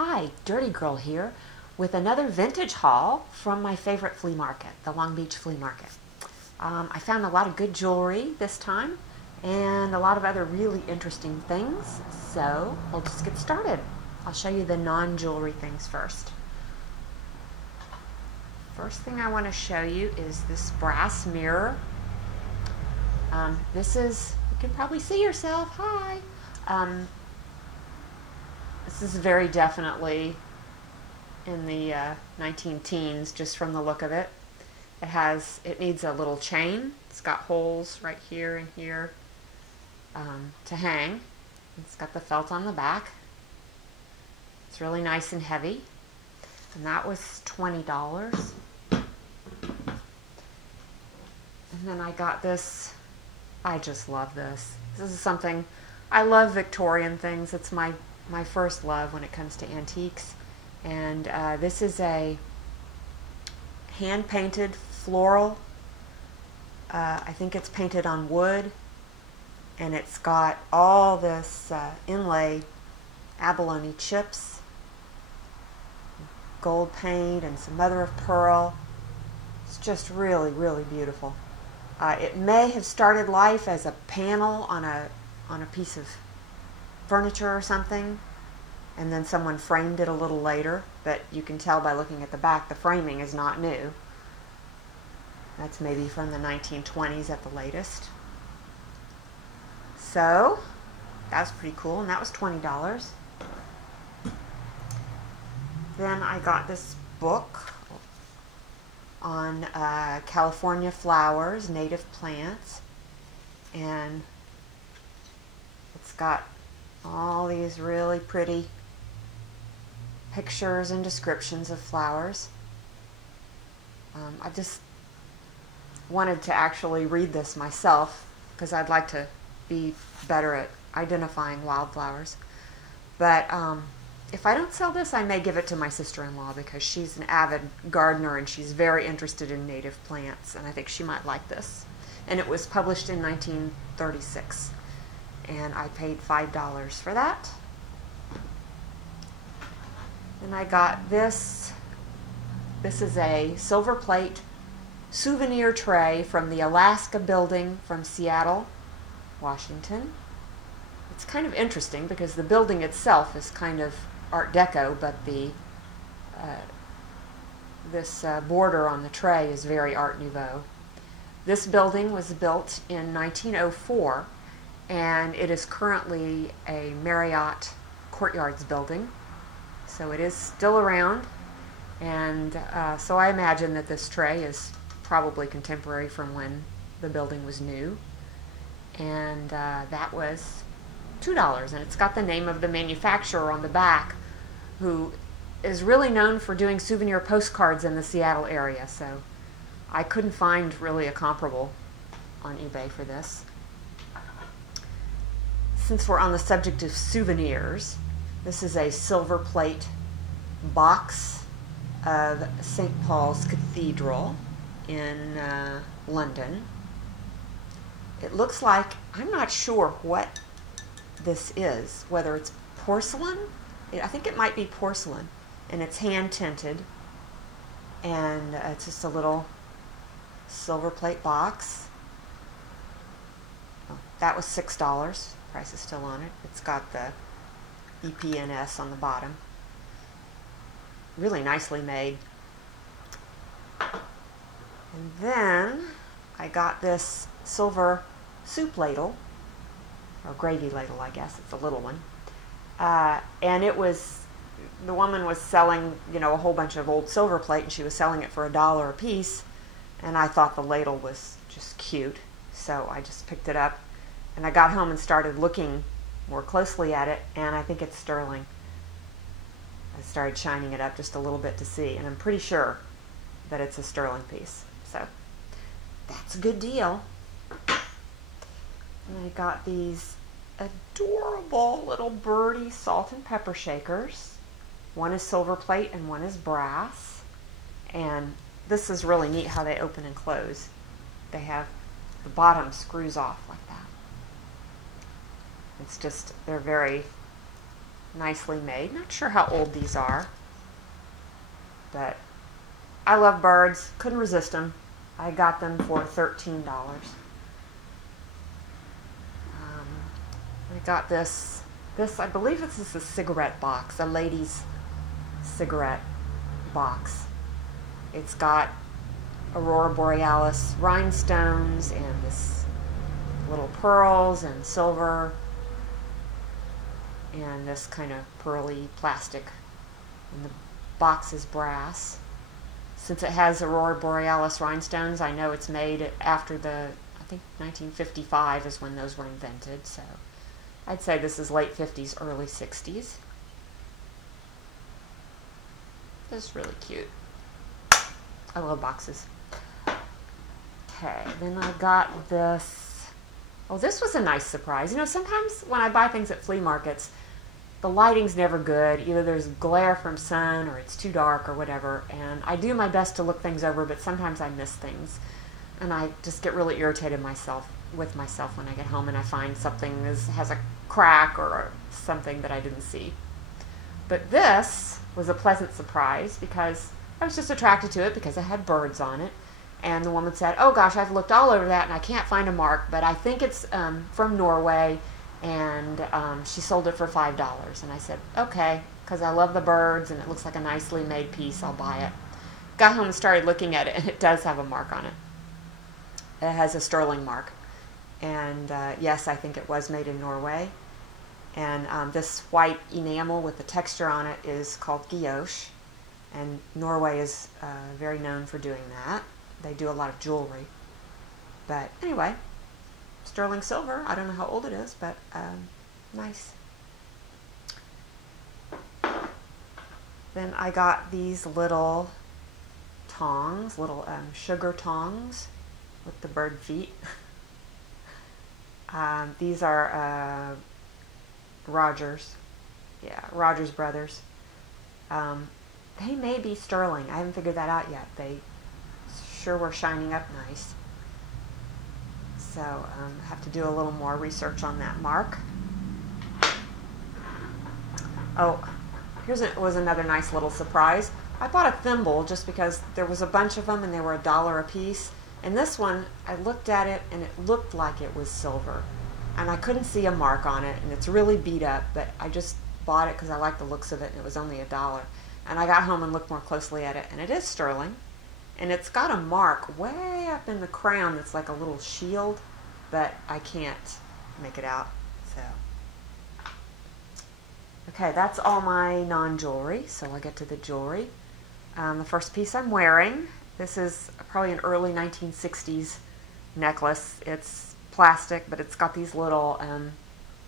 Hi, Dirty Girl here with another vintage haul from my favorite flea market, the Long Beach Flea Market. I found a lot of good jewelry this time and a lot of other really interesting things, so we'll just get started. I'll show you the non-jewelry things first. First thing I want to show you is this brass mirror. This is, you can probably see yourself, hi! This is very definitely in the 19-teens, just from the look of it. It needs a little chain. It's got holes right here and here to hang. It's got the felt on the back. It's really nice and heavy. And that was $20. And then I got this. I just love this. This is something, I love Victorian things. It's my first love when it comes to antiques. And this is a hand-painted floral. I think it's painted on wood. And it's got all this inlay abalone chips, gold paint, and some mother of pearl. It's just really, really beautiful. It may have started life as a panel on a piece of furniture or something, and then someone framed it a little later, but you can tell by looking at the back the framing is not new. That's maybe from the 1920s at the latest. So that was pretty cool, and that was $20. Then I got this book on California flowers, native plants, and it's got all these really pretty pictures and descriptions of flowers. I just wanted to actually read this myself because I'd like to be better at identifying wildflowers. But if I don't sell this, I may give it to my sister-in-law because she's an avid gardener and she's very interested in native plants, and I think she might like this. And it was published in 1936, and I paid $5 for that. And I got this. This is a silver plate souvenir tray from the Alaska building from Seattle, Washington. It's kind of interesting because the building itself is kind of Art Deco, but this border on the tray is very Art Nouveau. This building was built in 1904, and it is currently a Marriott Courtyards building, so it is still around. And so I imagine that this tray is probably contemporary from when the building was new. And that was $2, and it's got the name of the manufacturer on the back, who is really known for doing souvenir postcards in the Seattle area, so I couldn't find really a comparable on eBay for this. Since we're on the subject of souvenirs, this is a silver plate box of St. Paul's Cathedral in London. It looks like, I'm not sure what this is, whether it's porcelain. I think it might be porcelain, and it's hand tinted, and it's just a little silver plate box. Oh, that was $6. Price is still on it. It's got the EPNS on the bottom. Really nicely made. And then I got this silver soup ladle, or gravy ladle, I guess. It's a little one. And it was, the woman was selling, you know, a whole bunch of old silver plate, and she was selling it for $1 a piece, and I thought the ladle was just cute, so I just picked it up, and I got home and started looking more closely at it, and I think it's sterling. I started shining it up just a little bit to see, and I'm pretty sure that it's a sterling piece, so that's a good deal. And I got these adorable little birdie salt and pepper shakers. One is silver plate and one is brass. And this is really neat how they open and close. They have the bottom screws off like that. It's just, they're very nicely made. Not sure how old these are, but I love birds. Couldn't resist them. I got them for $13. I got this, I believe this is a cigarette box, a lady's cigarette box. It's got Aurora Borealis rhinestones and this little pearls and silver and this kind of pearly plastic. And the box is brass. Since it has Aurora Borealis rhinestones, I know it's made after I think 1955 is when those were invented, so I'd say this is late 50s, early 60s. This is really cute. I love boxes. Okay, then I got this. Oh, this was a nice surprise. You know, sometimes when I buy things at flea markets, the lighting's never good. Either there's glare from sun or it's too dark or whatever. And I do my best to look things over, but sometimes I miss things. And I just get really irritated with myself when I get home and I find something has a crack or something that I didn't see. But this was a pleasant surprise because I was just attracted to it because it had birds on it. And the woman said, oh gosh, I've looked all over that and I can't find a mark, but I think it's from Norway, and she sold it for $5. And I said, okay, because I love the birds and it looks like a nicely made piece, I'll buy it. Got home and started looking at it, and it does have a mark on it. It has a sterling mark. And yes, I think it was made in Norway. And this white enamel with the texture on it is called guilloche. And Norway is very known for doing that. They do a lot of jewelry. But anyway, sterling silver. I don't know how old it is, but nice. Then I got these little tongs, little sugar tongs with the bird feet. These are Rogers. Yeah, Rogers Brothers. They may be sterling. I haven't figured that out yet. They sure were shining up nice. So I have to do a little more research on that mark. Oh, was another nice little surprise. I bought a thimble just because there was a bunch of them and they were $1 a piece. And this one, I looked at it and it looked like it was silver. And I couldn't see a mark on it, and it's really beat up, but I just bought it because I liked the looks of it, and it was only $1. And I got home and looked more closely at it, and it is sterling. And it's got a mark way up in the crown that's like a little shield, but I can't make it out. So, okay, that's all my non-jewelry, so I'll get to the jewelry. The first piece I'm wearing, this is probably an early 1960s necklace. It's plastic, but it's got these little,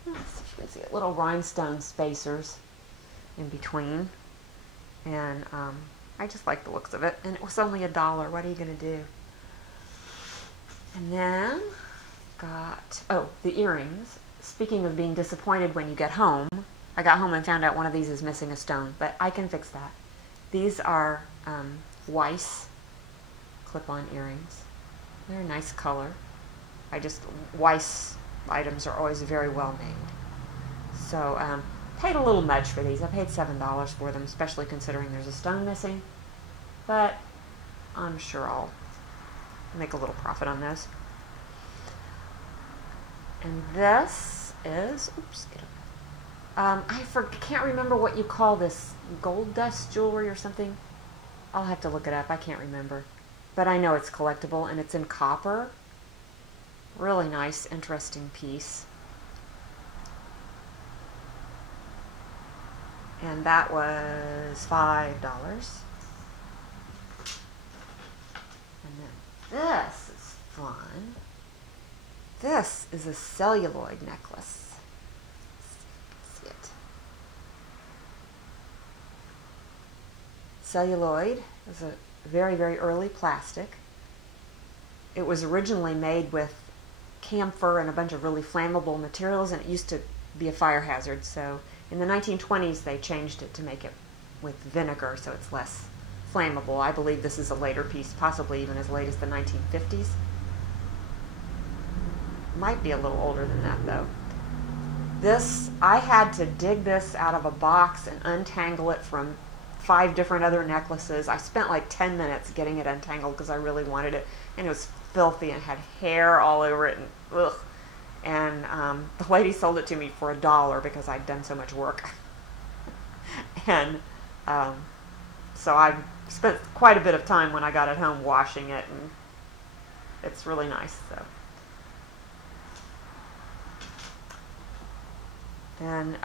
let's see if you can see it, little rhinestone spacers in between. And I just like the looks of it, and it was only $1. What are you going to do? And then got, oh, the earrings. Speaking of being disappointed when you get home, I got home and found out one of these is missing a stone, but I can fix that. These are Weiss clip-on earrings. They're a nice color. Weiss items are always very well made. So, paid a little much for these. I paid $7 for them, especially considering there's a stone missing. But I'm sure I'll make a little profit on those. And this is, oops, get up. Can't remember what you call this, gold dust jewelry or something. I'll have to look it up. I can't remember. But I know it's collectible, and it's in copper. Really nice, interesting piece. And that was $5. And then this is fun. This is a celluloid necklace. Let's see it. Celluloid is a very, very early plastic. It was originally made with camphor and a bunch of really flammable materials, and it used to be a fire hazard. So in the 1920s, they changed it to make it with vinegar, so it's less flammable. I believe this is a later piece, possibly even as late as the 1950s. Might be a little older than that, though. This, I had to dig this out of a box and untangle it from 5 different other necklaces. I spent like 10 minutes getting it untangled because I really wanted it, and it was filthy and had hair all over it, and ugh. And the lady sold it to me for $1 because I'd done so much work. And so I spent quite a bit of time when I got it home washing it, and it's really nice. So. And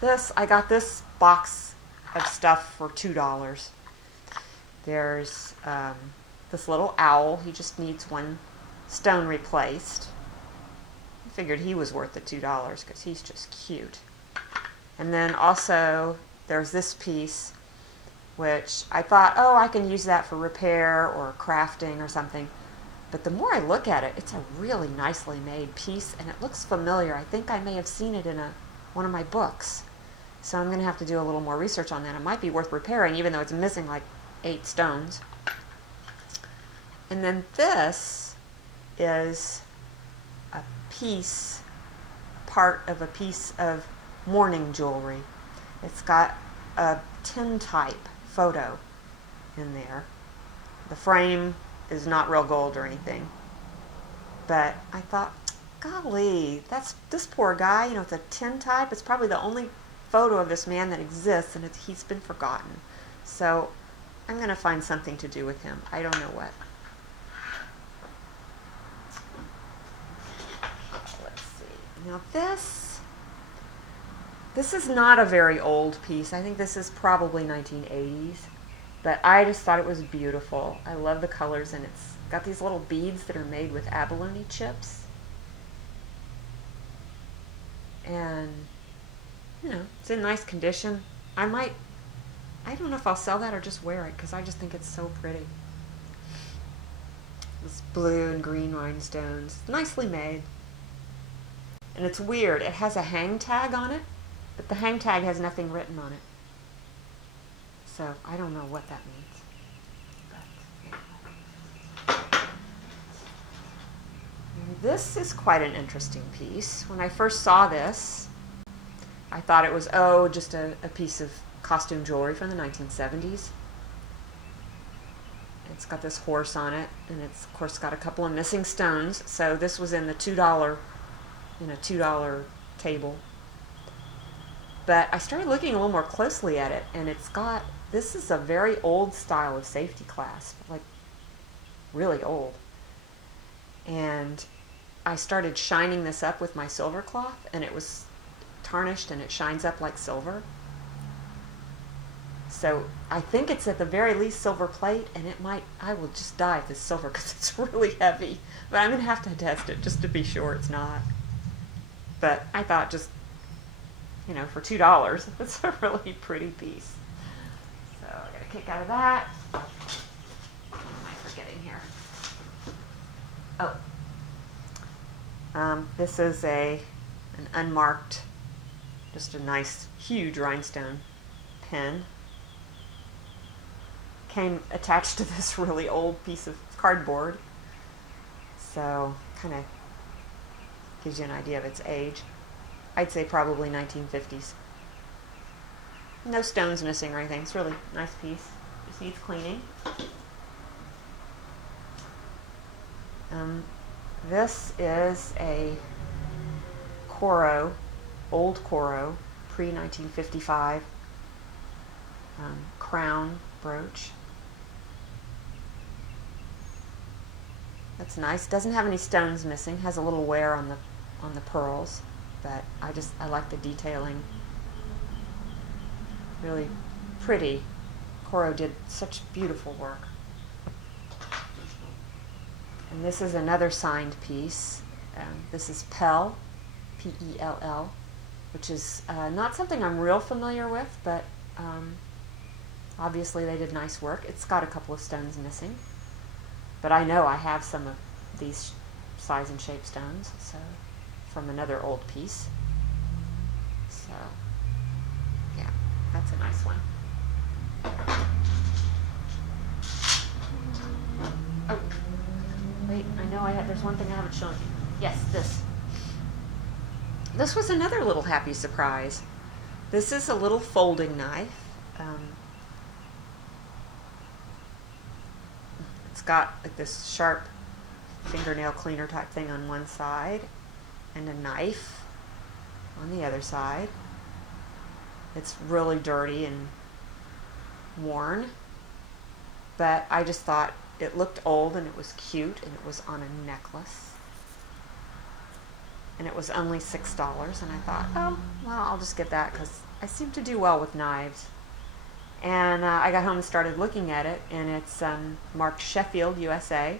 this, I got this box of stuff for $2. There's this little owl. He just needs one stone replaced. I figured he was worth the $2 because he's just cute. And then also there's this piece, which I thought, oh, I can use that for repair or crafting or something. But the more I look at it, it's a really nicely made piece, and it looks familiar. I think I may have seen it in one of my books. So I'm going to have to do a little more research on that. It might be worth repairing, even though it's missing like 8 stones. And then this is a piece, part of a piece of mourning jewelry. It's got a tintype photo in there. The frame is not real gold or anything. But I thought, golly, that's this poor guy, you know, it's a tintype. It's probably the only photo of this man that exists, and he's been forgotten. So I'm going to find something to do with him. I don't know what. Let's see. Now this is not a very old piece. I think this is probably 1980s. But I just thought it was beautiful. I love the colors, and it's got these little beads that are made with abalone chips. And, you know, it's in nice condition. I don't know if I'll sell that or just wear it, because I just think it's so pretty. This blue and green rhinestones, nicely made. And it's weird, it has a hang tag on it, but the hang tag has nothing written on it. So I don't know what that means. But, this is quite an interesting piece. When I first saw this, I thought it was, oh, just a piece of costume jewelry from the 1970s. It's got this horse on it, and it's, of course, got a couple of missing stones. So this was in the $2 table. But I started looking a little more closely at it, and it's got, this is a very old style of safety clasp, like really old. And I started shining this up with my silver cloth, and it was tarnished, and it shines up like silver. So I think it's at the very least silver plate, and it might, I will just die if it's silver because it's really heavy. But I'm going to have to test it just to be sure it's not. But I thought just, you know, for $2, it's a really pretty piece. So I got a kick out of that. What am I forgetting here? Oh. This is an unmarked, just a nice, huge rhinestone pen. Came attached to this really old piece of cardboard. So, kind of gives you an idea of its age. I'd say probably 1950s. No stones missing or anything. It's a really nice piece. Just needs cleaning. This is a Coro, old Coro, pre-1955 crown brooch. That's nice. Doesn't have any stones missing. Has a little wear on the pearls, but I like the detailing. Really pretty. Coro did such beautiful work. And this is another signed piece. This is Pelle, P-E-L-L, which is not something I'm real familiar with, but obviously they did nice work. It's got a couple of stones missing, but I know I have some of these size and shape stones, so from another old piece. So yeah, that's a nice one. Oh, wait, I know there's one thing I haven't shown you. Yes, this. This was another little happy surprise. This is a little folding knife. It's got like this sharp fingernail cleaner type thing on one side and a knife on the other side. It's really dirty and worn, but I just thought it looked old and it was cute, and it was on a necklace, and it was only $6, and I thought, oh, well, I'll just get that because I seem to do well with knives. And I got home and started looking at it, and it's marked Sheffield, USA,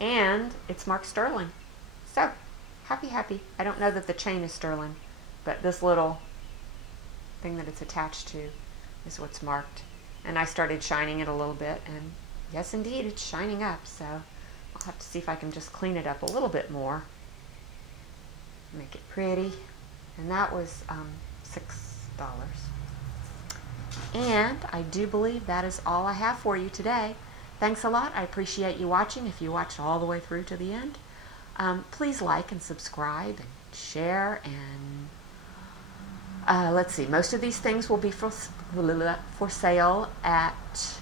and it's marked sterling. So, happy. I don't know that the chain is sterling, but this little thing that it's attached to is what's marked. And I started shining it a little bit, and yes, indeed, it's shining up, so I'll have to see if I can just clean it up a little bit more, make it pretty. And that was $6. And I do believe that is all I have for you today. Thanks a lot. I appreciate you watching. If you watched all the way through to the end, please like and subscribe and share. And let's see, most of these things will be for sale at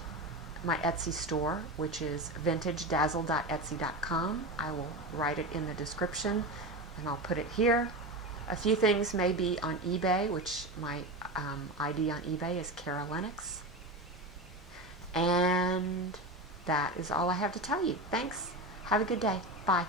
my Etsy store, which is vintagedazzle.etsy.com. I will write it in the description, and I'll put it here. A few things may be on eBay, which my ID on eBay is Cara Lennox. And that is all I have to tell you. Thanks. Have a good day. Bye.